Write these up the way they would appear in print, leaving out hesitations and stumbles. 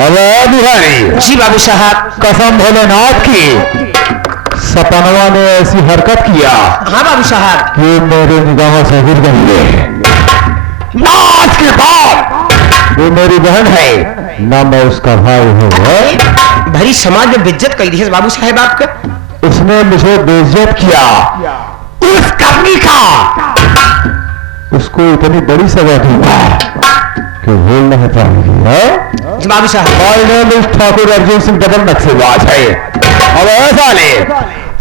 Hello Bihari ji बाबू साहब। कसम भोलेनाथ की सपनवा ने ऐसी हरकत किया। हाँ बाबू साहब। कि मेरे निगाहों से गिर गई। ना आज के बाद वो मेरी बहन है ना मैं उसका भाई हूँ। भरी समाज में बेइज्जत कर दी है बाबू साहब आपका। उसने मुझे बेइज्जत किया। उस करनी का उसको इतनी बड़ी सजा दूंगा कि भूल नहीं पाएगी। बाबू साहब ठाकुर अर्जुन सिंह डबल नक्सलबाज है। अब ऐसा ले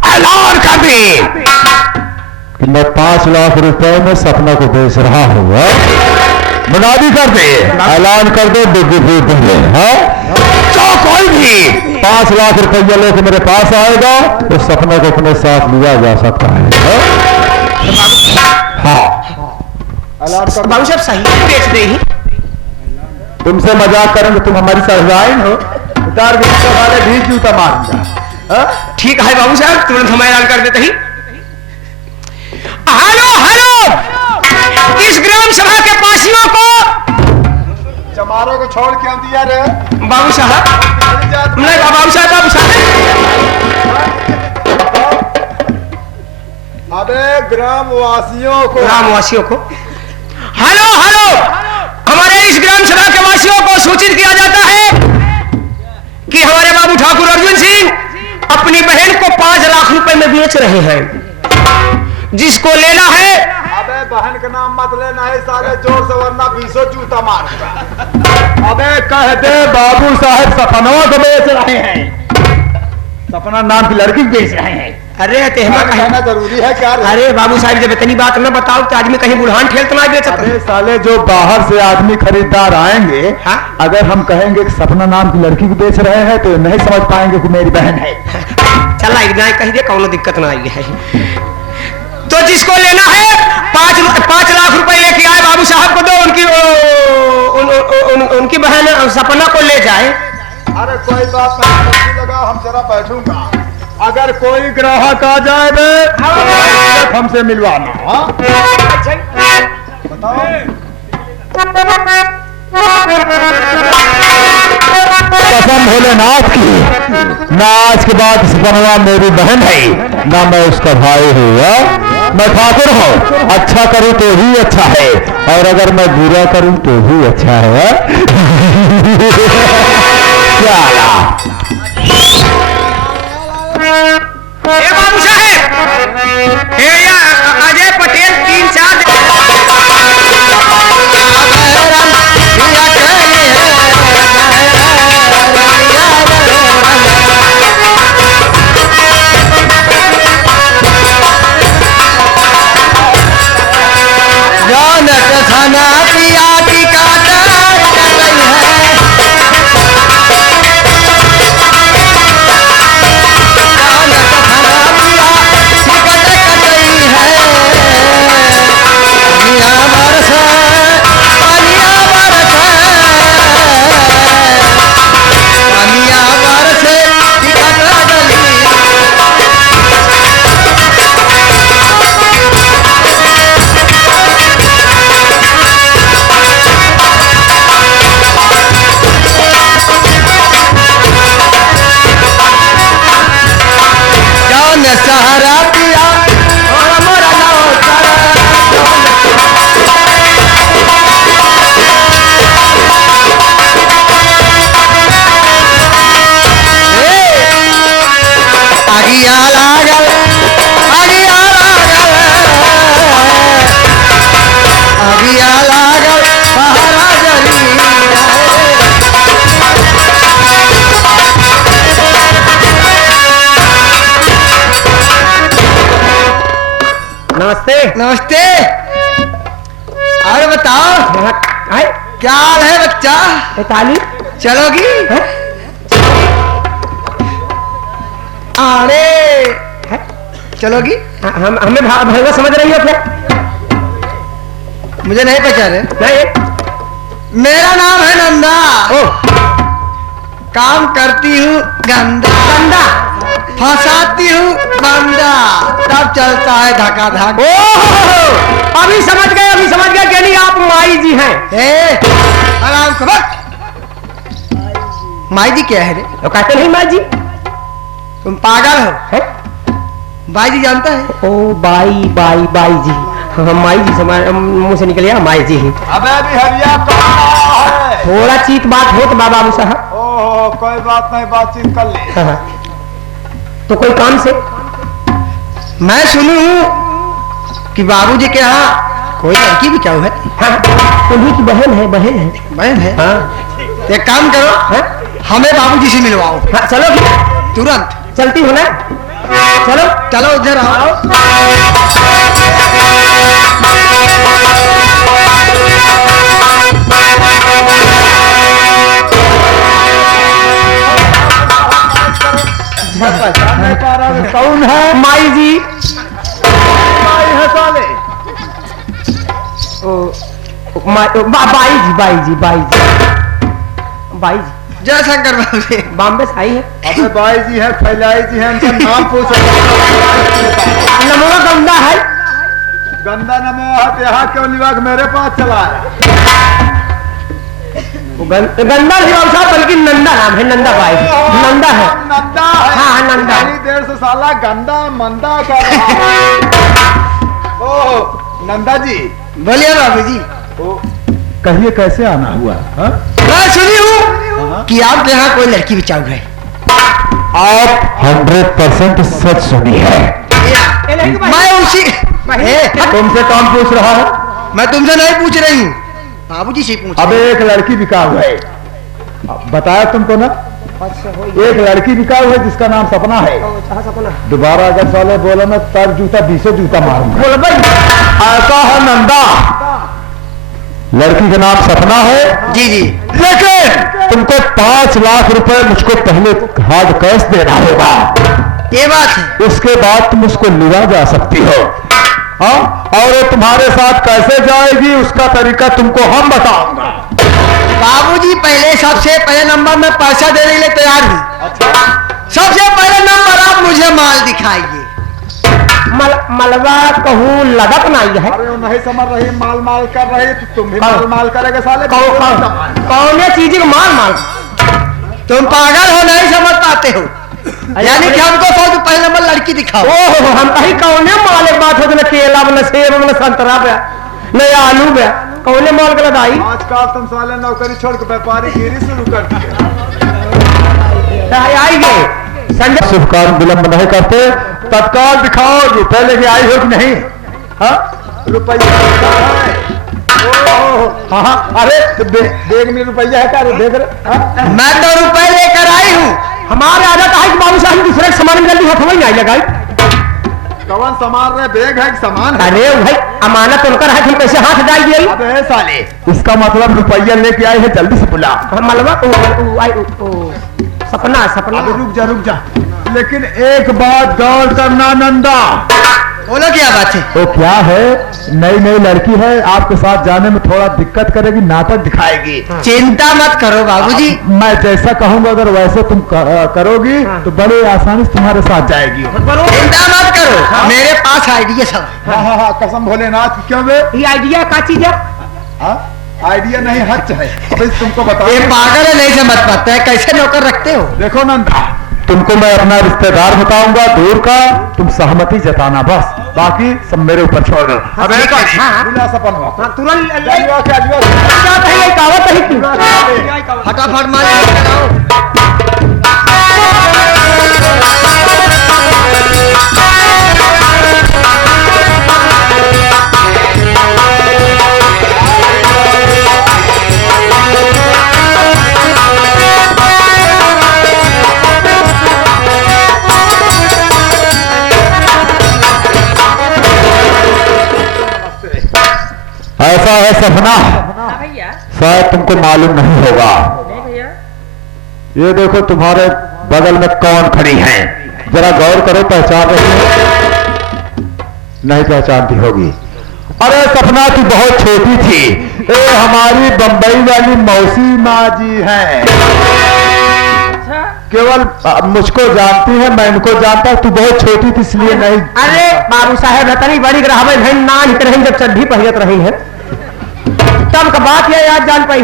ऐलान कर दे कि मैं 5 लाख रुपए में सपना को बेच रहा हूँ। मुनादी कर दे, ऐलान कर दे डिग्री पहले। जो कोई भी 5 लाख रुपया लेकर मेरे पास आएगा तो सपना को अपने साथ लिया जा सकता है। हाँ बाबू साहब सही बेच दे ही। तुमसे मजाक करेंगे, तुम हमारी सरदाइन हो। उतार के वाले भी जूता मारूंगा। ठीक है बाबू साहब, तुरंत हम ऐलान कर देते ही। हेलो हेलो, इस ग्राम सभा के पासियों को चमारों को छोड़ क्यों दिया रे बाबू साहब? नहीं बाबू साहब, बाबू साहब। अबे ग्रामवासियों को, ग्रामवासियों को हेलो हेलो, हमारे इस ग्राम सभा के वासियों को सूचित किया जाता है कि हमारे बाबू ठाकुर अर्जुन सिंह अपनी बहन को 5 लाख रुपए में बेच रहे हैं। जिसको लेना है। अबे बहन का नाम मत लेना है साले, जोर से वरना 20 जूता मारूंगा। अबे कह दे बाबू साहब सपनों को बेच रहे हैं, सपना नाम की लड़की बेच रहे हैं। अरे कहना जरूरी है क्या? अरे बाबू साहब जब इतनी बात न बताओ तो आदमी कहीं बुढ़ान ठेलता ना बेच। अरे साले जो बाहर से आदमी खरीदार आएंगे, अगर हम कहेंगे कि सपना नाम की लड़की को बेच रहे हैं तो नहीं समझ पाएंगे कि मेरी बहन है। चला इतना कह दे, कौन दिक्कत ना आई है। तो जिसको लेना है 5 लाख रुपए लेके आए बाबू साहब को दो, उनकी बहन सपना को ले जाए। अरे कोई बात नहीं, लगा हम जरा बैठूंगा। अगर कोई ग्राहक आ जाए तो हमसे मिलवाना। कसम भोलेनाथ की ना आज के बाद सपनवा मेरी बहन है ना मैं उसका भाई हूँ। मैं ठाकुर हूँ, अच्छा करूँ तो ही अच्छा है और अगर मैं बुरा करूँ तो भी अच्छा है। क्या बाबू साहब, अजय पटेल 3-4 सहारा पिया और मोरा आगिया लागल, आगिया लागल, आगिया लागल सहारा जली। नमस्ते। नमस्ते। और बताओ क्या हाल है बच्चा? ताली चलोगी? अरे चलोगी? हमें भंगा समझ रही हो क्या? मुझे नहीं पहचाने? नहीं। मेरा नाम है नंदा। काम करती हूँ गंदा गंदा, फंसाती हूँ बंदा, तब चलता है धक्का धक। अभी समझ गए कि नहीं आप माई जी हैं। आराम से बस। माई जी क्या है रे? तो कहते नहीं माई जी। तुम पागल हो? है? बाई जी जानता है? ओ बाई जी। हाँ, माई जी से मुंह से निकल गया माई जी। अबे बिहरिया कौन है? थोड़ा चीत बात हो तो बाबू साहब। ओहो कोई बात नहीं, बातचीत कर ले। हाँ, हाँ। तो कोई काम से? मैं सुनू हूँ कि बाबूजी के यहाँ कोई लड़की भी क्या है? हाँ, उन्हीं की बहन है। बहन है? हाँ। एक काम करो, हाँ? हमें बाबूजी से मिलवाओ। हाँ, चलो तुरंत। चलती हो ना? चलो चलो उधर आओ। पहचान नहीं पा रहा हूँ। कौन है? माई जी। माई है साले। बाई जी जय शंकर बाबू जी। बॉम्बे से आई है। अबे बाई जी है, फैलाई जी है, इनका नाम पूछो। नमूना गंदा है। गंदा नमो है, यहाँ क्यों निवाक मेरे पास चला है? गंदा नहीं बाबू साहब, बल्कि नंदा नाम है। नंदा बाई नंदा है। नंदा है। हाँ, नंदा। इतनी देर से साला गंदा मंदा कर रहा है। ओह नंदा जी। बोलिए बाबू जी। कहिए कैसे आना हुआ? हाँ? मैं सुनी हूँ कि आपके यहाँ कोई लड़की बिचाऊ है। आप 100% सच सुनी है। मैं उसी तुमसे कौन पूछ रहा है? मैं तुमसे नहीं पूछ रही हूँ, बाबूजी से पूछ। अब एक लड़की बिकाऊ है, बताया तुमको ना? एक लड़की बिकाऊ है जिसका नाम सपना है। दोबारा अगर साले बोला ना तब जूता 20 जूता मारूंगा। ऐसा है नंदा, लड़की का नाम सपना है। जी जी। लेकिन तुमको 5 लाख रुपए मुझको पहले हार्ड कैश देना होगा। ये बात है। उसके बाद तुम उसको लिवा जा सकती हो। हाँ, और वो तुम्हारे साथ कैसे जाएगी उसका तरीका तुमको हम बताऊंगा। बाबूजी पहले सबसे पहले नंबर में पैसा देने के लिए तैयार हूँ। सबसे पहले नंबर आप मुझे माल दिखाइए। मलबा कहूँ लगत नहीं है। अरे वो नहीं समझ रही, माल माल कर रही तो तुम भी माल माल करेगे साले। कौन चीज का माल? तुम पागल हो, नहीं समझ पाते हो। यानी कि हमको सबसे पहले नंबर लड़की दिखाओ। ओह, हम कहीं कौने माल एक बात हो, न केला न सेब न संतरा पे न आलू पे, कौने माल गलत आई? आजकल तुम साले नौकरी छोड़ के व्यापारी गिरी शुरू कर दिए। आई गए संजय। शुभ कार्य विलंब नहीं करते, तत्काल दिखाओ रुपए लेके आई हो कि नहीं? हाँ रुपया है। हाँ हाँ, अरे देख में रुपया है क्या? देख रहे? मैं तो रुपए लेकर आई हूँ। हमारे आदत है कि बाबू साहब दूसरे के सामान जल्दी हाथ में नहीं लगाई। कवन सामान रहे? बैग है कि सामान है? अरे भाई अमानत उनकर है, हम कैसे हाथ डाल दिए? अबे साले इसका मतलब रुपया लेके आई है, जल्दी से बुला। मलबा सपना अबे रुक जा। लेकिन एक बात गौर करना नंदा। बोलो क्या बात है? तो क्या है, नई लड़की है, आपके साथ जाने में थोड़ा दिक्कत करेगी, नाटक दिखाएगी। चिंता मत करो बाबूजी। मैं जैसा कहूंगा अगर वैसे तुम करोगी तो बड़े आसानी से तुम्हारे साथ जाएगी। चिंता मत करो, मेरे पास आइडिया सब है। हाँ, कसम भोलेनाथ। क्यों बे? ये आइडिया का चीज है? आइडिया नहीं हच है। अबे तुमको बता, ये पागल है, नहीं समझ पाता है, कैसे नौकर रखते हो? देखो नंदा, तुमको मैं अपना रिश्तेदार बताऊंगा दूर का, तुम सहमति जताना बस, बाकी सब मेरे ऊपर छोड़ दो। अबे हाँ। बुला सपनवा। हाँ, तुरंत फटाफट माल ऐसा है सपना, शायद तुमको मालूम नहीं होगा। ये देखो तुम्हारे बगल में कौन खड़ी है, जरा गौर करो, पहचान रही है? नहीं पहचानती होगी। अरे सपना की बहुत छोटी थी, ये हमारी बंबई वाली मौसी माँ जी हैं। केवल मुझको जानती है, मैं इनको जानता, तू बहुत छोटी थी इसलिए नहीं। अरे बाबू साहेब रतनी बड़ी ग्राह बहन ना हित रही, जब चड्ढी पहिरत रही है तब का बात है, याद जान पाई।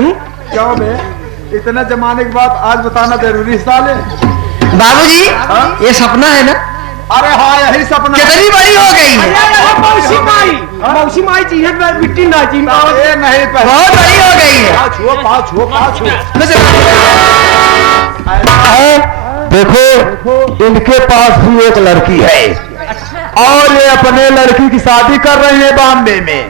क्यों बे? इतने जमाने के बाद आज बताना जरूरी साले। बाबूजी ये सपना है ना? अरे हाँ यही सपना। कितनी बड़ी हो गई है? मौसी माई चाहिए मिट्टी ना चाहिए। ये नहीं बहुत बड़ी हो गई है। पाँव छुओ। देखो इनके पास भी एक लड़की है और ये अपने लड़की की शादी कर रही है बॉम्बे में।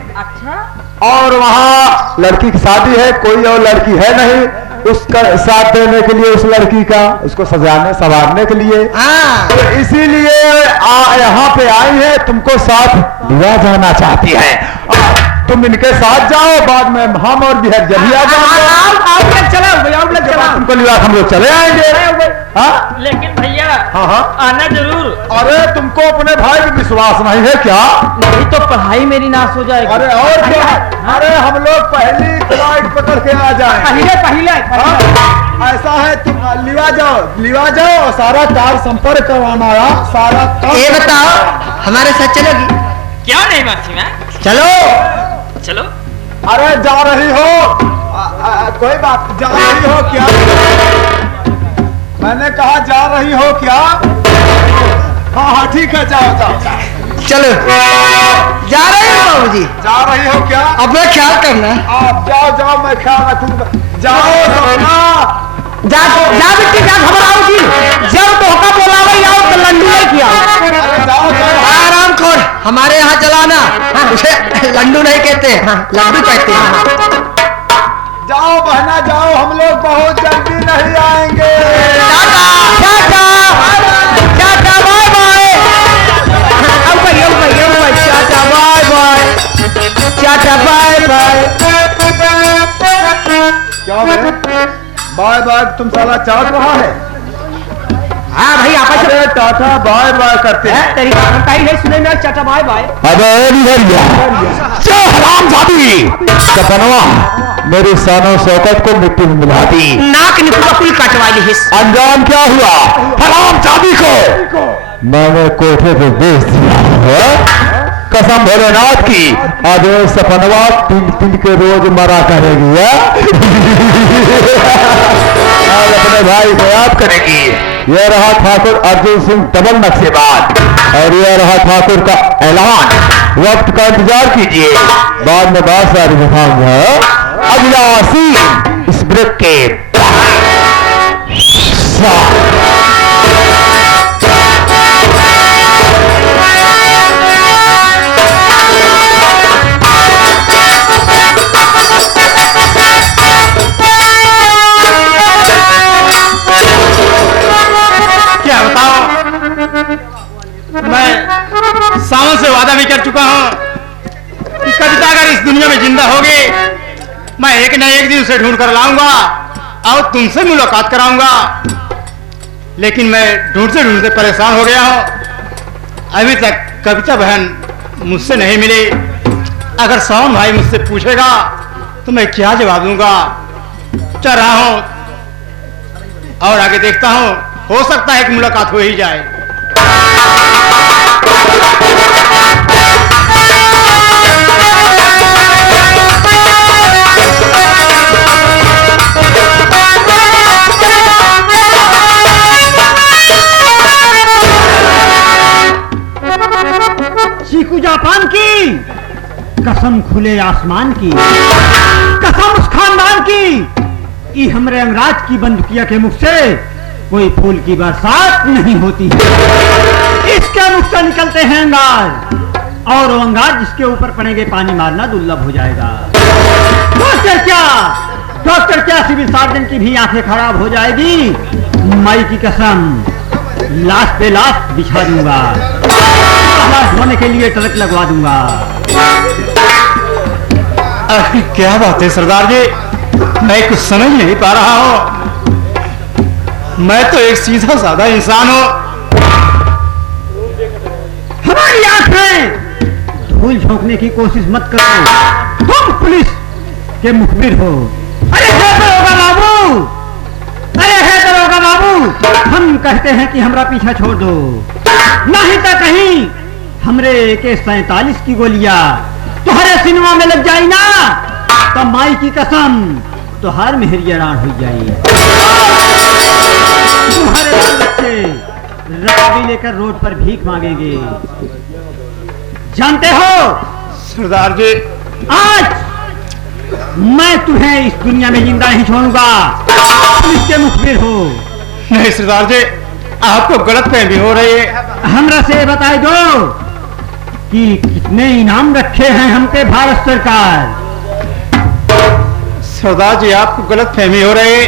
और वहाँ लड़की की शादी है, कोई और लड़की है नहीं उसका साथ देने के लिए, उस लड़की का उसको सजाने संवारने के लिए। तो इसीलिए यहाँ पे आई है, तुमको साथ लिया जाना चाहती है। तुम इनके साथ जाओ, बाद में हम और बिहार जल्दी आ जाएंगे। तुमको लिया हम लोग चले आएंगे। हाँ लेकिन भैया हाँ आना जरूर। अरे तुमको अपने भाई पे विश्वास नहीं है क्या? नहीं तो पढ़ाई मेरी नाश हो जाएगी। अरे और क्या? अरे हम लोग पहली फ्लाइट पकड़ के आ जाए। पहले ऐसा है तुम लिवा जाओ सारा कार संपर्क करवाना है, सारा ये बताओ हमारे साथ चलोगी? क्या नहीं मासी मैं? चलो चलो। अरे जा रही हो? कोई बात, जा रही हो क्या? मैंने कहा जा रही हो क्या? हाँ ठीक है, जाओ। चलो जा रहे हो बाबूजी? जा रही हो क्या? अपना ख्याल करना। आप जाओ मैं ख्याल रखूंगा। जाओ सपना। जा बिट्टी जा, घबराओगी जब तो होका बोलावे आओ तो लंडू नहीं किया। अरे जाओ आराम खोर, हमारे यहाँ चलाना उसे लंडू नहीं कहते, लड्डू कहते हैं। जाओ बहना जाओ, हम लोग बहुत जल्दी नहीं आएंगे। क्या बाय बाय तुम साला चाट रहा है? हाँ भाई आपस अरे टाटा बाय बाय करते हैं। तेरी है सुने में चाचा बाय बाय। अबे हरामजादी सपनवा मेरी सानो शौकत को मिट्टी में मिला दी। नाक निपुआ कुल कटवा ली हिस। अंजाम क्या हुआ? हरामजादी को मैंने कोठे पे बेच दिया है। कसम भोलेनाथ की आज सपनवा पिन के रोज मरा करेगी है? आज अपने भाई को याद करेगी। यह रहा ठाकुर अर्जुन सिंह डबल नक्शेबाज और यह रहा ठाकुर का ऐलान। वक्त का इंतजार कीजिए, बाद में बहुत सारी दिखाऊंगा। अगला सीन इस ब्रेक के क्या बताओ, मैं सावन से वादा भी कर चुका हूँ कि कविता अगर इस दुनिया में जिंदा होगी मैं एक न एक दिन उसे ढूंढ कर लाऊंगा और तुमसे मुलाकात कराऊंगा। लेकिन मैं ढूंढते परेशान हो गया हूँ। अभी तक कविता बहन मुझसे नहीं मिली। अगर सावन भाई मुझसे पूछेगा तो मैं क्या जवाब दूंगा? चल रहा हूँ और आगे देखता हूँ, हो सकता है कि मुलाकात हो ही जाए। चीकू जापान की कसम, खुले आसमान की कसम, उस खानदान की कि हमरे अंगराज की बंदूकिया के मुख से कोई फूल की बरसात नहीं होती है। इसके मुख से निकलते हैं अंगार और वो अंगार जिसके ऊपर पड़ेंगे पानी मारना दुर्लभ हो जाएगा। डॉक्टर क्या सिविल सर्जन की भी आंखें खराब हो जाएगी। माई की कसम, लाश पे लाश बिछा दूंगा, लाश धोने के लिए ट्रक लगवा दूंगा। क्या बात है सरदार जी, मैं कुछ समझ नहीं पा रहा हूँ। मैं तो एक सीधा साधा इंसान हूँ। हमारी आंख में धूल झोंकने की कोशिश मत करो, तुम पुलिस के मुखबिर हो। अरे है दरोगा बाबू, अरे है दरोगा बाबू, हम कहते हैं कि हमरा पीछा छोड़ दो, नहीं तो कहीं हमरे AK-47 की गोलियां तुम्हारे सिनेमा में लग जाए ना तो माई की कसम तुहार मेहरियारान हो जाइए। तुम्हारे बाल बच्चे रबड़ी लेकर रोड पर भीख मांगेंगे। जानते हो सरदार जी, आज मैं तुम्हें इस दुनिया में जिंदा नहीं छोड़ूंगा। इसके मुखबिर हो। नहीं सरदार जी, आपको गलत फहमी हो रही है। हमरा से बताए दो कि कितने इनाम रखे हैं हम पे भारत सरकार। सरदार जी, आपको गलत फहमी हो रही है।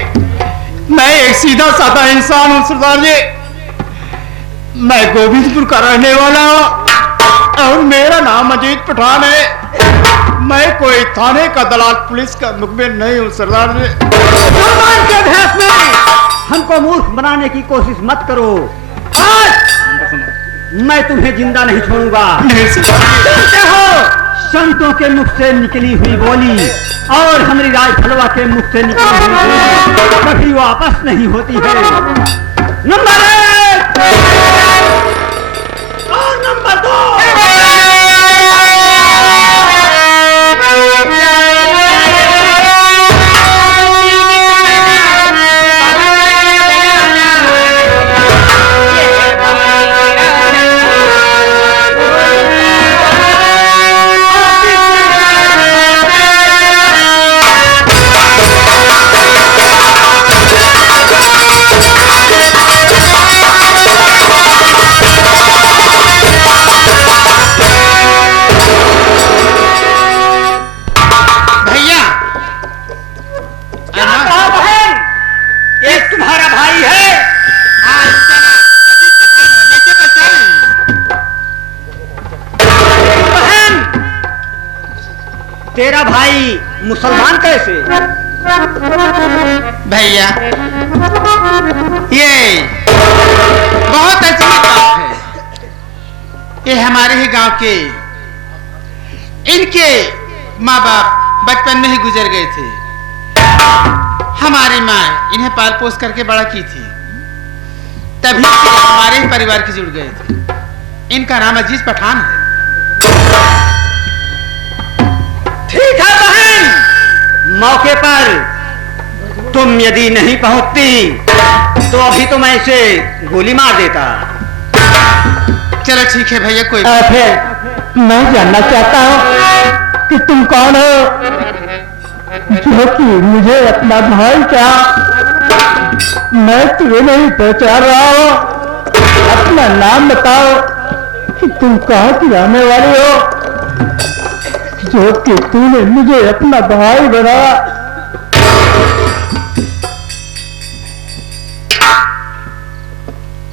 मैं एक सीधा साधा इंसान हूँ सरदार जी। मैं गोविंदपुर का रहने वाला हूँ और मेरा नाम अजीत पठान है। मैं कोई थाने का दलाल, पुलिस का मुखबिर नहीं हूँ सरदार जी। भगवान के भेष में हमको मूर्ख बनाने की कोशिश मत करो। आज मैं तुम्हें जिंदा नहीं छोड़ूंगा। जानते हो, संतों के मुख से निकली हुई बोली और हमारी राज फलवा के मुख से निकली हुई बोली कभी वापस नहीं होती है। नंबर 1 और नंबर 2। तेरा भाई मुसलमान कैसे? भैया ये बहुत अच्छी बात है। ये हमारे ही गांव के इनके माँ बाप बचपन में ही गुजर गए थे। हमारी माँ इन्हें पाल पोस करके बड़ा की थी, तभी से हमारे ही परिवार के जुड़ गए थे। इनका नाम अजीज पठान है। ठीक है बहन, मौके पर तुम यदि नहीं पहुंचती तो अभी तो मैं इसे गोली मार देता। चलो ठीक है भैया, कोई फिर मैं जानना चाहता हूँ कि तुम कौन हो जो कि मुझे अपना भाई क्या? मैं तुम्हें नहीं पहचान रहा हूँ। अपना नाम बताओ कि तुम कहाँ की रहने वाली हो जो कि तूने मुझे अपना भाई बनाया।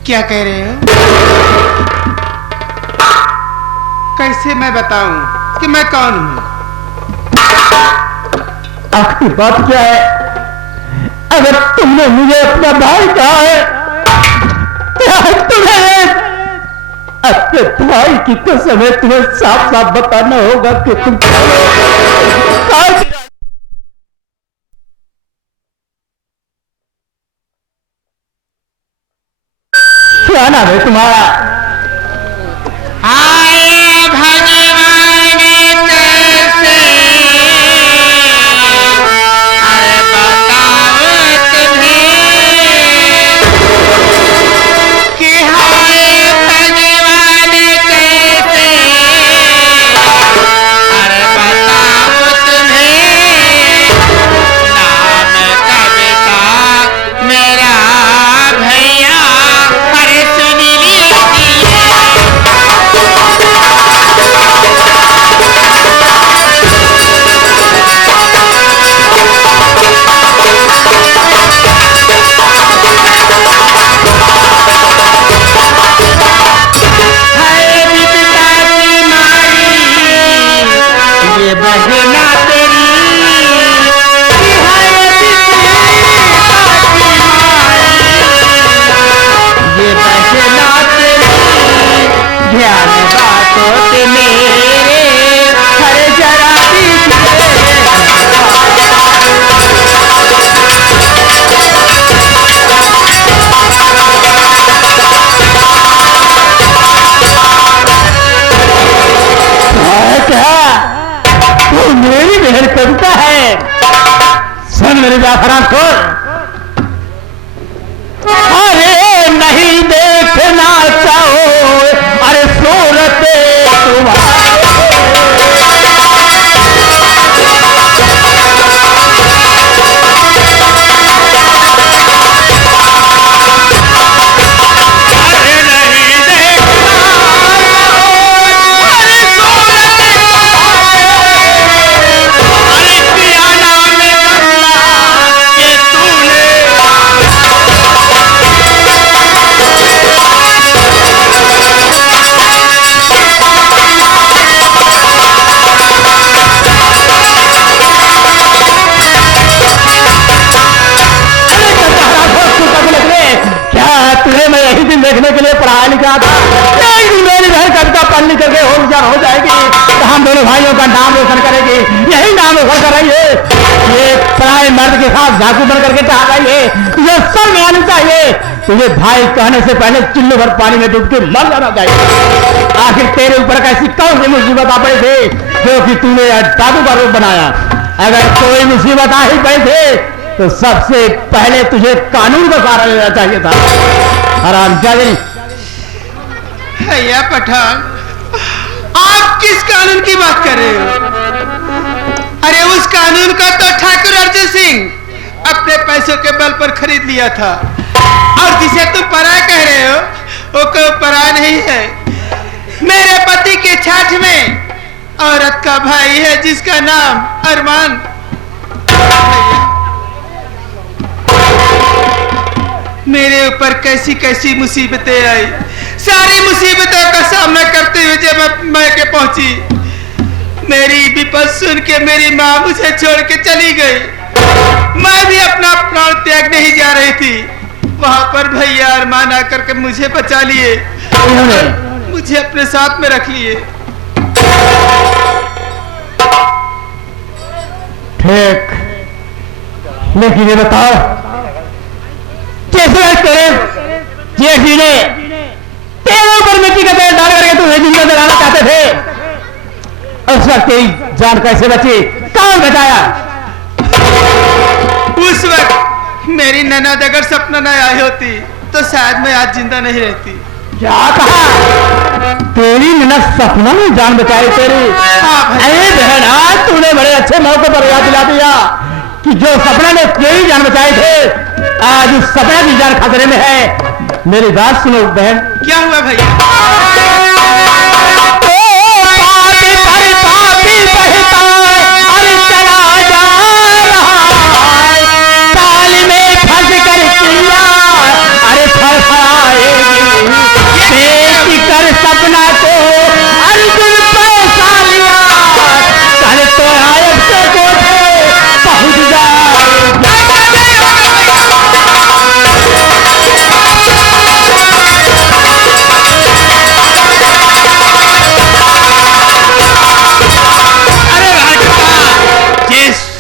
क्या कह रहे हो? कैसे मैं बताऊं कि मैं कौन हूं? आखिरी बात क्या है? अगर तुमने मुझे अपना भाई कहा है तो तुम्हें अपने भाई की कसम है, तुम्हें साफ साफ बताना होगा कि तुम क्या नाम है तुम्हारा? हाय भगवान कैसे अरे बताओ तुम्हें कि हाय भगवान कैसे अरे बताओ तुम्हें नाम कविता मेरा भैया अरे सुन लीजिए। सुन मेरी बात हराम खोर, अरे नहीं देखना चाहो अरे सूरत तुम्हारी, देखने के लिए पढ़ाया लिखा था, मेरी बहन कविता पढ़ने करके हो जाएगी तो हम दोनों भाइयों का नाम रोशन करेगी, यही नाम रोशन कर रही है। ये पराए मर्द के साथ झाकू बन करके चाह रही है, तुझे सब में आनी चाहिए, तुझे भाई कहने से पहले चुल्लू भर पानी में डूब के मर जाना चाहिए। आखिर तेरे ऊपर कैसी कौन सी मुसीबत आ पड़ी थी जो कि तूने दादू का रूप बनाया? अगर कोई मुसीबत आ ही पड़ी थी तो सबसे पहले तुझे कानून का सहारा लेना चाहिए था। आराम जाए भैया पठान, आप किस कानून की बात कर रहे हो? अरे उस कानून का तो ठाकुर अर्जुन सिंह अपने पैसों के बल पर खरीद लिया था, और जिसे तुम पराया कह रहे हो वो कोई पराया नहीं है। मेरे पति के छाछ में औरत का भाई है जिसका नाम अरमान। मेरे ऊपर कैसी कैसी मुसीबतें आई, सारी मुसीबतों का सामना करते हुए जब मैं के पहुंची, मेरी विपद सुन के मेरी माँ मुझे छोड़ के चली गई। मैं भी अपना प्राण त्यागने ही जा रही थी, वहां पर भैया अरमान आकर के मुझे बचा लिए, मुझे अपने साथ में रख लिए। ठीक, लेकिन ये बताओ कैसे जेठी ने तेरे ऊपर मिट्टी का तेल डाल करके तुम्हें जिंदा जलाना चाहते थे, उस वक्त तेरी जान कैसे बची? कौन बचाया? उस वक्त मेरी ननद अगर सपना न आई होती तो शायद मैं आज जिंदा नहीं रहती। क्या कहा? तेरी ननद सपना में जान बचाई तेरी? अरे बहन, आज तूने बड़े अच्छे मौके पर याद दिला दिया कि जो सपना ने तेरी जान बचाई थे आज उस सपना की जान खतरे में है। मेरी बात सुनो बहन। क्या हुआ भैया? कर सपना को अर्जुन पैसा लिया, कल तो आयब से कोठे पहुंच जाए।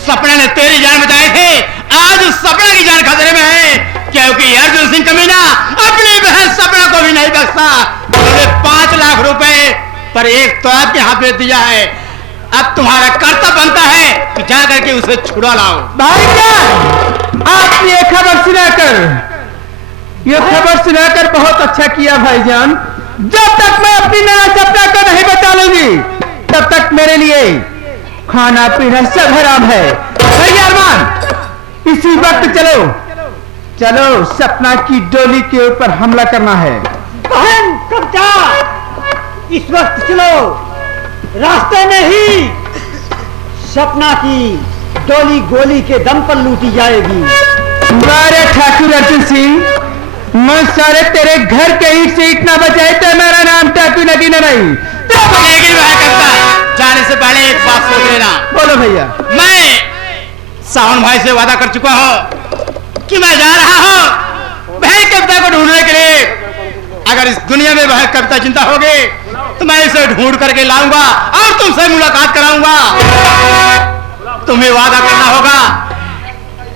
सपना ने तेरी जान बचाई थी, आज उस सपना की जान खतरे में है, क्योंकि अर्जुन सिंह कमीना अपनी बहन सपना को भी नहीं बख्शा। उन्होंने 5 लाख रुपए पर एक तो आपके हाथ में दिया है, अब तुम्हारा कर्तव्य बनता है कि जाकर के उसे छुड़ा लाओ। भाईजान, आप ये खबर सुनाकर बहुत अच्छा किया भाईजान। जब तक मैं अपनी नया सपना को नहीं बचा लूंगी तब तक मेरे लिए खाना पीना सब हराम है। भैया अरमान, इसी वक्त चलो सपना की डोली के ऊपर हमला करना है। बहन कब्जा, इस वक्त चलो, रास्ते में ही सपना की डोली गोली के दम पर लूटी जाएगी। अरे ठाकुर अर्जुन सिंह, मैं सारे तेरे घर के ईट से ईट ना बचाए तो मेरा नाम ठाकुर नगीना नहीं। जाने से पहले एक बात सोच लेना। बोलो भैया। मैं सावन भाई से वादा कर चुका हूँ कि मैं जा रहा हूँ बहन कविता को ढूंढने के लिए। अगर इस दुनिया में बहन कविता चिंता होगी तो मैं इसे ढूंढ करके लाऊंगा और तुमसे मुलाकात कराऊंगा। तुम्हें वादा करना होगा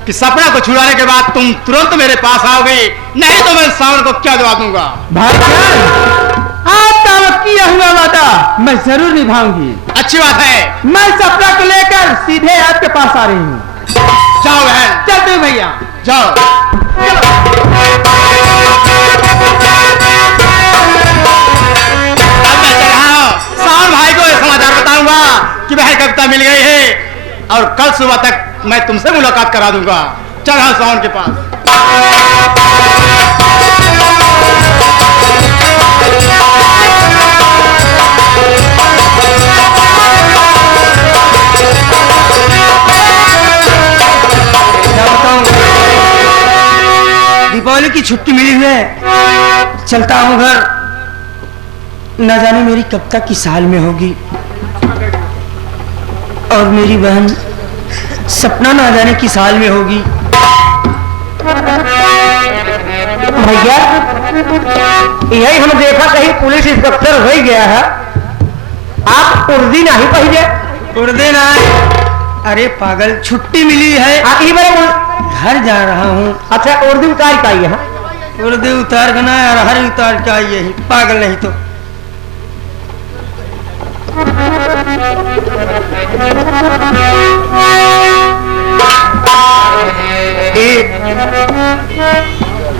कि सपना को छुड़ाने के बाद तुम तुरंत मेरे पास आओगे, नहीं तो मैं सावन को क्या जवाब दूंगा। भाईजान, आपका किया हुआ वादा मैं जरूर निभाऊंगी। अच्छी बात है। मैं सपना को लेकर सीधे आपके पास आ रही हूँ। जाओ बहन, चलते हैं भैया। जाओ। अब मैं चल रहा हूं, सावन भाई को ये समाचार बताऊंगा कि बहन कविता मिल गई है और कल सुबह तक मैं तुमसे मुलाकात करा दूंगा। चल रहा हूं सावन के पास। क्या बताऊं, दीपावली की छुट्टी मिली हुई है, चलता हूं घर। न जाने मेरी कब तक की साल में होगी और मेरी बहन सपना ना जाने की साल में होगी। भैया यही हम देखा कहीं पुलिस इंस्पेक्टर हो गया है, आप उर्दी नहीं पहले। उर्दी नहीं, अरे पागल, छुट्टी मिली है, आखिरी बार घर जा रहा हूँ। अच्छा, उर्दी उतार का है? उर्दी उतार का ना यार, हर उतार का यही, पागल नहीं तो।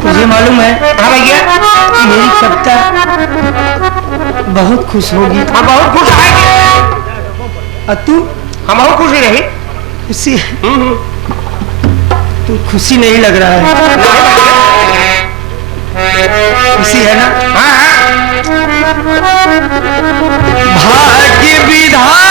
तुझे मालूम है? हाँ भैया, मेरी कविता बहुत खुश होगी। हाँ बहुत खुश है। तू? हम बहुत खुशी रही। खुशी? तू खुशी नहीं लग रहा है। खुशी है ना? हाँ। भाग्य विधाता